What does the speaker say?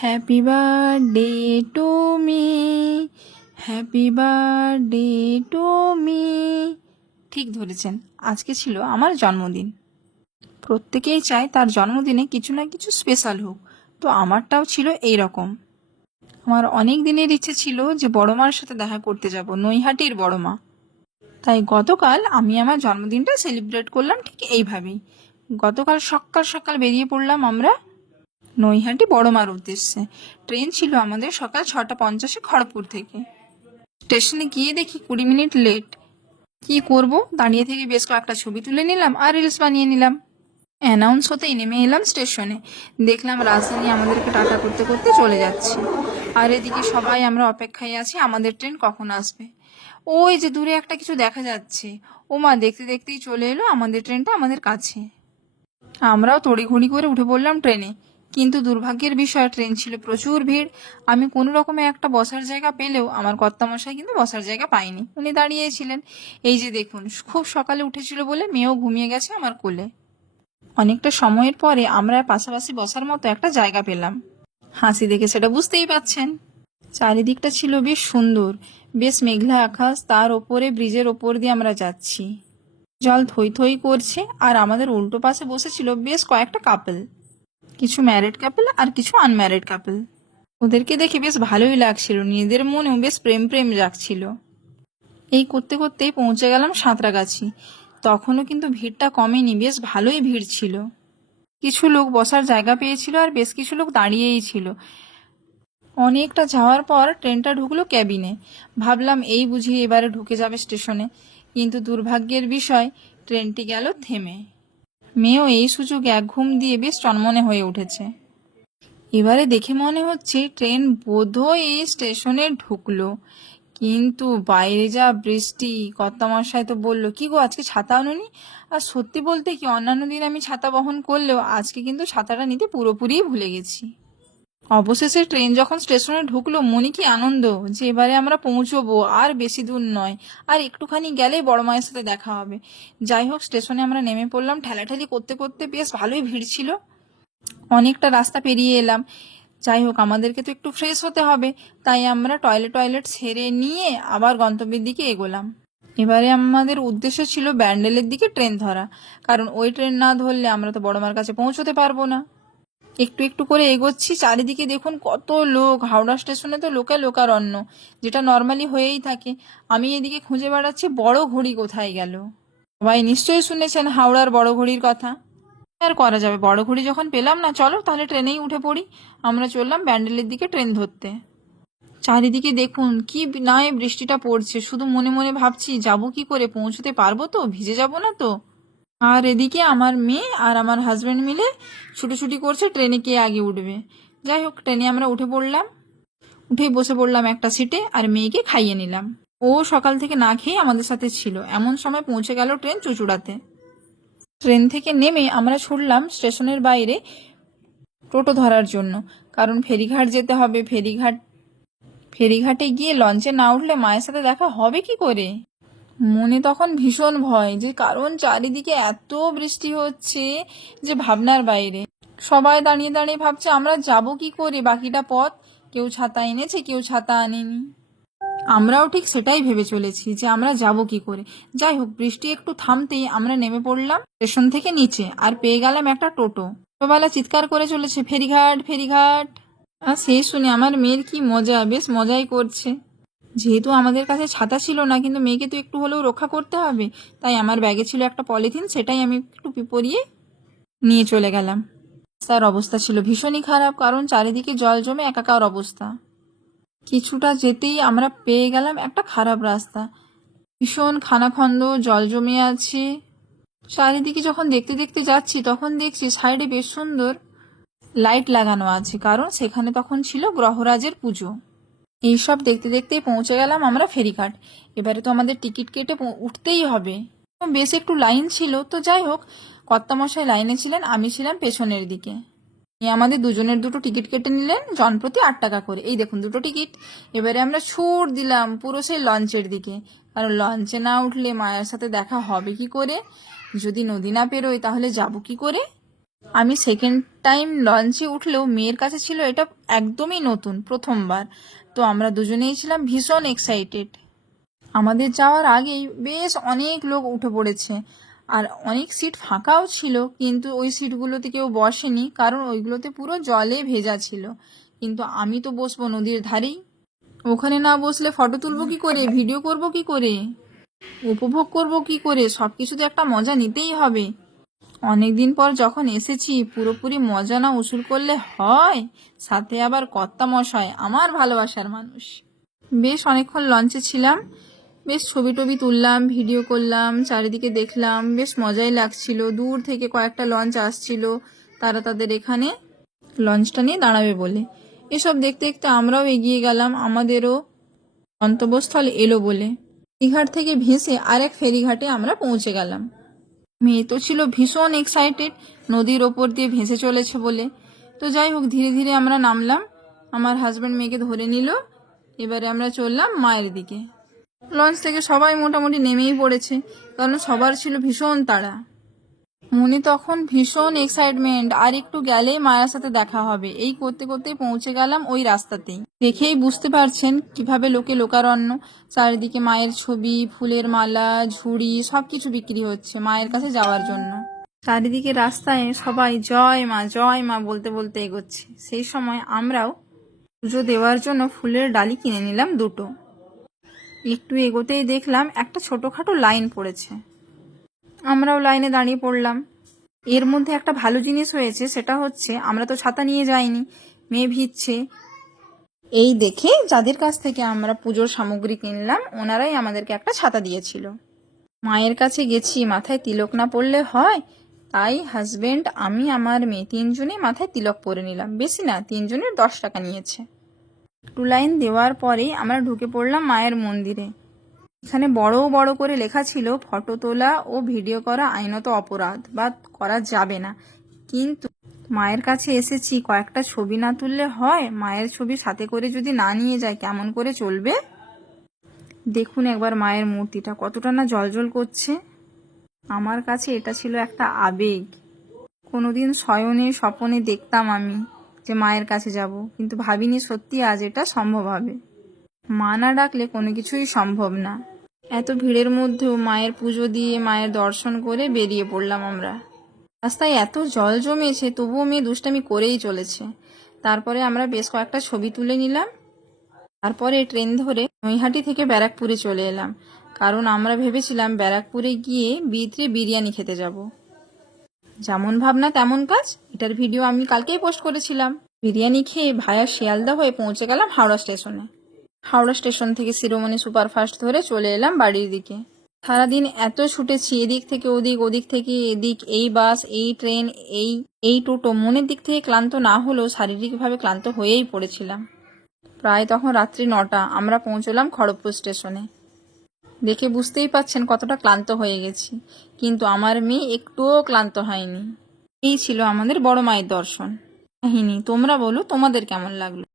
Happy birthday to me happy birthday to me ঠিক ধরেছেন। আজকে ছিল আমার জন্মদিন। প্রত্যেকেই চায় তার জন্মদিনে কিছু না কিছু স্পেশাল হোক। তো আমারটাও ছিল এই রকম আমার অনেক দিনের ইচ্ছে ছিল যে বড় মার সাথে দেখা করতে যাব, নৈহাটির বড় মা। তাই গতকাল আমি আমার জন্মদিনটা সেলিব্রেট করলাম ঠিক এইভাবেই। গতকাল সকাল সকাল বেরিয়ে পড়লাম আমরা নৈহাটি বড় মার উদ্দেশ্যে। ট্রেন ছিল আমাদের সকাল ছটা পঞ্চাশে খড়গপুর থেকে। স্টেশনে গিয়ে দেখি কুড়ি মিনিট লেট। কি করব? দাঁড়িয়ে থেকে বেশ কয়েকটা ছবি তুলে নিলাম আর রিলস বানিয়ে নিলাম। অ্যানাউন্স হতেই নেমে এলাম স্টেশনে। দেখলাম রাজধানী আমাদেরকে টাটা করতে করতে চলে যাচ্ছে। আর এদিকে সবাই আমরা অপেক্ষায় আছি, আমাদের ট্রেন কখন আসবে? ওই যে দূরে একটা কিছু দেখা যাচ্ছে। ও মা দেখতে দেখতেই চলে এলো আমাদের ট্রেনটা আমাদের কাছে। আমরাও তড়িঘড়ি করে উঠে পড়লাম ট্রেনে। কিন্তু দুর্ভাগ্যের বিষয়, ট্রেন ছিল প্রচুর ভিড়। আমি কোনো রকমে একটা বসার জায়গা পেলেও আমার কর্তামশাই কিন্তু বসার জায়গা পাইনি উনি দাঁড়িয়েছিলেন। এই যে দেখুন, খুব সকালে উঠেছিল বলে মেয়েও ঘুমিয়ে গেছে আমার কোলে। অনেকটা সময়ের পরে আমরা পাশাপাশি বসার মতো একটা জায়গা পেলাম। হাসি দেখে সেটা বুঝতেই পাচ্ছেন। চারিদিকটা ছিল বেশ সুন্দর, বেশ মেঘলা আকাশ, তার ওপরে, ব্রিজের ওপর দিয়ে আমরা যাচ্ছি। জল থই থই করছে, আর আমাদের উল্টো পাশে বসেছিল বেশ কয়েকটা কাপল। কিছু ম্যারিড কাপল আর কিছু আনম্যারিড কাপল ওদেরকে দেখে বেশ ভালোই লাগছিল, নিজেদের মনেও বেশ প্রেম প্রেম লাগছিল এই করতে করতেই পৌঁছে গেলাম সাঁতরাগাছি। তখনও কিন্তু ভিড়টা কমেনি, বেশ ভালোই ভিড় ছিল। কিছু লোক বসার জায়গা পেয়েছিল আর বেশ কিছু লোক দাঁড়িয়েই ছিল। অনেকটা যাওয়ার পর ট্রেনটা ঢুকলো ক্যাবিনে। ভাবলাম এই বুঝি এবারে ঢুকে যাবে স্টেশনে। কিন্তু দুর্ভাগ্যের বিষয়, ট্রেনটি গেল থেমে। মেয়েও এই সুযোগ এক ঘুম দিয়ে বেশ চনমনে হয়ে উঠেছে। এবারে দেখে মনে হচ্ছে ট্রেন বোধহয় এই স্টেশনে ঢুকলো। কিন্তু বাইরে যা বৃষ্টি, কর্তামশাই তো বলল, কি গো, আজকে ছাতা আনুনি? আর সত্যি বলতে কি, অন্যান্য দিন আমি ছাতা বহন করলেও আজকে কিন্তু ছাতাটা নিতে পুরোপুরি ভুলে গেছি। অবশেষে ট্রেন যখন স্টেশনে ঢুকলো, মনে কি আনন্দ যে এবারে আমরা পৌঁছবো, আর বেশি দূর নয়। আর একটুখানি গেলেই বড় মায়ের সাথে দেখা হবে। যাই হোক, স্টেশনে আমরা নেমে পড়লাম। ঠেলাঠেলি করতে করতে বেশ ভালোই ভিড় ছিল। অনেকটা রাস্তা পেরিয়ে এলাম। যাই হোক, আমাদেরকে তো একটু ফ্রেশ হতে হবে। তাই আমরা টয়লেট টয়লেট ছেড়ে নিয়ে আবার গন্তব্যের দিকে এগোলাম। এবারে আমাদের উদ্দেশ্য ছিল ব্যান্ডেলের দিকে ট্রেন ধরা। কারণ ওই ট্রেন না ধরলে আমরা তো বড় মার কাছে পৌঁছতে পারব না। একটু একটু করে এগোচ্ছি। চারিদিকে দেখুন কত লোক। হাওড়া স্টেশনে তো লোকে লোকারণ্য, যেটা নর্মালি হয়েই থাকে। আমি এদিকে খুঁজে বেড়াচ্ছি, বড় ঘড়ি কোথায় গেল? সবাই নিশ্চয়ই শুনেছেন হাওড়ার বড় ঘড়ির কথা। আর করা যাবে? বড় ঘড়ি যখন পেলাম না, চলো তাহলে ট্রেনেই উঠে পড়ি। আমরা চললাম ব্যান্ডেলের দিকে ট্রেন ধরতে। চারিদিকে দেখুন কি নয় বৃষ্টিটা পড়ছে। শুধু মনে মনে ভাবছি, যাব কি করে? পৌঁছতে পারব তো? ভিজে যাব না তো? আর এদিকে আমার মেয়ে আর আমার হাজবেন্ড মিলে ছুটোছুটি করছে, ট্রেনে কে আগে উঠবে। যাই হোক, ট্রেনে আমরা উঠে পড়লাম। উঠেই বসে পড়লাম একটা সিটে আর মেয়েকে খাইয়ে নিলাম। ও সকাল থেকে না খেয়ে আমাদের সাথে ছিল। এমন সময় পৌঁছে গেল ট্রেন চুচুড়াতে। ট্রেন থেকে নেমে আমরা ছুটলাম স্টেশনের বাইরে টোটো ধরার জন্য। কারণ ফেরিঘাট যেতে হবে। ফেরিঘাট, ফেরিঘাটে গিয়ে লঞ্চে না উঠলে মায়ের সাথে দেখা হবে কি করে? মনে তখন ভীষণ ভয় যে কারণ চারিদিকে এত বৃষ্টি হচ্ছে যে ভাবনার বাইরে। সবাই দাঁড়িয়ে দাঁড়িয়ে ভাবছে, আমরা যাব কি করে? বাকিটা পথ কেউ ছাতা এনেছে, কেউ ছাতা আনেনি। আমরাও ঠিক সেটাই ভেবে চলেছি যে আমরা যাব কি করে। যাই হোক, বৃষ্টি একটু থামতেই আমরা নেমে পড়লাম স্টেশন থেকে নিচে আর পেয়ে গেলাম একটা টোটো। ছোটবেলা চিৎকার করে চলেছে, ফেরিঘাট ফেরিঘাট। আর সেই শুনে আমার মেয়ের কি মজা, বেশ মজাই করছে। যেহেতু আমাদের কাছে ছাতা ছিল না, কিন্তু মেয়েকে তো একটু হলেও রক্ষা করতে হবে। তাই আমার ব্যাগে ছিল একটা পলিথিন, সেটাই আমি একটু পরিয়ে নিয়ে চলে গেলাম। তার অবস্থা ছিল ভীষণই খারাপ, কারণ চারিদিকে জল জমে একাকার অবস্থা। কিছুটা যেতেই আমরা পেয়ে গেলাম একটা খারাপ রাস্তা। ভীষণ খানাখন্দ, জল জমে আছে। চারিদিকে যখন দেখতে দেখতে যাচ্ছি, তখন দেখছি সাইডে বেশ সুন্দর লাইট লাগানো আছে, কারণ সেখানে তখন ছিল গ্রহরাজের পুজো। এইসব দেখতে দেখতেই পৌঁছে গেলাম আমরা ফেরিঘাট। এবারে তো আমাদের টিকিট কেটে উঠতেই হবে। বেশ একটু লাইন ছিল, তো যাই হোক, কর্তামশাই লাইনে ছিলেন, আমি ছিলাম পেছনের দিকে। আমাদের দুজনের দুটো টিকিট কেটে নিলেন, জনপ্রতি আট টাকা করে। এই দেখুন, দুটো টিকিট। এবারে আমরা ছুট দিলাম পুরো সেই লঞ্চের দিকে। কারণ লঞ্চে না উঠলে মায়ের সাথে দেখা হবে কি করে? যদি নদী না পেরোয়, তাহলে যাব কি করে? আমি সেকেন্ড টাইম লঞ্চে উঠলেও মেয়ের কাছে ছিল এটা একদমই নতুন, প্রথমবার। তো আমরা দুজনেই ছিলাম ভীষণ এক্সাইটেড আমাদের যাওয়ার আগেই বেশ অনেক লোক উঠে পড়েছে। আর অনেক সিট ফাঁকাও ছিল, কিন্তু ওই সিটগুলোতে কেউ বসেনি, কারণ ওইগুলোতে পুরো জলে ভেজা ছিল। কিন্তু আমি তো বসবো নদীর ধারেই। ওখানে না বসলে ফটো তুলবো কি করে? ভিডিও করব কি করে? উপভোগ করব কি করে? সব কিছুতে একটা মজা নিতেই হবে। অনেকদিন পর যখন এসেছি, পুরোপুরি মজা না উসুল করলে হয়? সাথে আবার কর্তা মশাই, আমার ভালোবাসার মানুষ। বেশ অনেকক্ষণ লঞ্চে ছিলাম। বেশ ছবি টবি তুললাম, ভিডিও করলাম, চারিদিকে দেখলাম। বেশ মজাই লাগছিল। দূর থেকে কয়েকটা লঞ্চ আসছিল। তারা তাদের এখানে লঞ্চটা নিয়ে দাঁড়াবে বলে। এসব দেখতে দেখতে আমরাও এগিয়ে গেলাম। আমাদেরও গন্তব্যস্থল এলো বলে। ফেরিঘাট থেকে ভেসে আরেক ফেরিঘাটে আমরা পৌঁছে গেলাম। মেয়ে তো ছিল ভীষণ এক্সাইটেড নদীর ওপর দিয়ে ভেসে চলেছে বলে। তো যাই হোক, ধীরে ধীরে আমরা নামলাম। আমার হাজব্যান্ড মেয়েকে ধরে নিল। এবারে আমরা চললাম মায়ের দিকে। লঞ্চ থেকে সবাই মোটামুটি নেমেই পড়েছে, কারণ সবার ছিল ভীষণ তাড়া। মনে তখন ভীষণ এক্সাইটমেন্ট আর একটু গেলেই মায়ের সাথে দেখা হবে। এই করতে করতে পৌঁছে গেলাম ওই রাস্তাতেই। দেখেই বুঝতে পারছেন কীভাবে লোকে লোকারণ্য। চারিদিকে মায়ের ছবি, ফুলের মালা, ঝুড়ি, সবকিছু বিক্রি হচ্ছে মায়ের কাছে যাওয়ার জন্য। চারিদিকে রাস্তায় সবাই জয় মা জয় মা বলতে বলতে এগোচ্ছে। সেই সময় আমরাও পুজো দেওয়ার জন্য ফুলের ডালি কিনে নিলাম দুটো। একটু এগোতেই দেখলাম একটা ছোটোখাটো লাইন পড়েছে। আমরাও লাইনে দাঁড়িয়ে পড়লাম। এর মধ্যে একটা ভালো জিনিস হয়েছে, সেটা হচ্ছে আমরা তো ছাতা নিয়ে যাইনি, মেয়ে ভিজছে। এই দেখে যাদের কাছ থেকে আমরা পুজোর সামগ্রী কিনলাম, ওনারাই আমাদেরকে একটা ছাতা দিয়েছিল। মায়ের কাছে গেছি, মাথায় তিলক না পড়লে হয়? তাই হাজবেন্ড আমি, আমার মেয়ে তিনজনে মাথায় তিলক পরে নিলাম। বেশি না, তিনজনের দশ টাকা নিয়েছে। টু লাইন দেওয়ার পরেই আমরা ঢুকে পড়লাম মায়ের মন্দিরে। এখানে বড় বড় করে লেখা ছিল, ফটো তোলা ও ভিডিও করা আইনত অপরাধ। বা করা যাবে না। কিন্তু মায়ের কাছে এসেছি, কয়েকটা ছবি না তুললে হয়? মায়ের ছবি সাথে করে যদি না নিয়ে যায়, কেমন করে চলবে? দেখুন একবার মায়ের মূর্তিটা, কতটা না জলজল করছে। আমার কাছে এটা ছিল একটা আবেগ। কোনোদিন শয়নে স্বপনে দেখতাম আমি যে মায়ের কাছে যাব, কিন্তু ভাবিনি সত্যি আজ এটা সম্ভব হবে। মা না ডাকলে কোনো কিছুই সম্ভব না। এত ভিড়ের মধ্যেও মায়ের পুজো দিয়ে মায়ের দর্শন করে বেরিয়ে পড়লাম আমরা। রাস্তায় এত জল জমেছে, তবুও মেয়ে দুষ্টামি করেই চলেছে। তারপরে আমরা বেশ কয়েকটা ছবি তুলে নিলাম। তারপরে ট্রেন ধরে নৈহাটি থেকে ব্যারাকপুরে চলে এলাম। কারণ আমরা ভেবেছিলাম ব্যারাকপুরে গিয়ে বিত্রে বিরিয়ানি খেতে যাব। যেমন ভাবনা তেমন কাজ। এটার ভিডিও আমি কালকেই পোস্ট করেছিলাম। বিরিয়ানি খেয়ে ভায়া শিয়ালদা হয়ে পৌঁছে গেলাম হাওড়া স্টেশনে। হাওড়া স্টেশন থেকে শিরোমণি সুপারফাস্ট ধরে চলে এলাম বাড়ির দিকে। সারাদিন এত ছুটেছি এদিক থেকে ওদিক ওদিক থেকে এদিক, এই বাস, এই ট্রেন, এই এই টোটো, মনের দিক থেকে ক্লান্ত না হলেও শারীরিকভাবে ক্লান্ত হয়েই পড়েছিলাম। প্রায় তখন রাত্রি নটা, আমরা পৌঁছলাম খড়গপুর স্টেশনে। দেখে বুঝতেই পাচ্ছেন কতটা ক্লান্ত হয়ে গেছি। কিন্তু আমার মেয়ে একটুও ক্লান্ত হয়নি। এই ছিল আমাদের বড় মায়ের দর্শন। কাহিনী, তোমরা বলো, তোমাদের কেমন লাগল?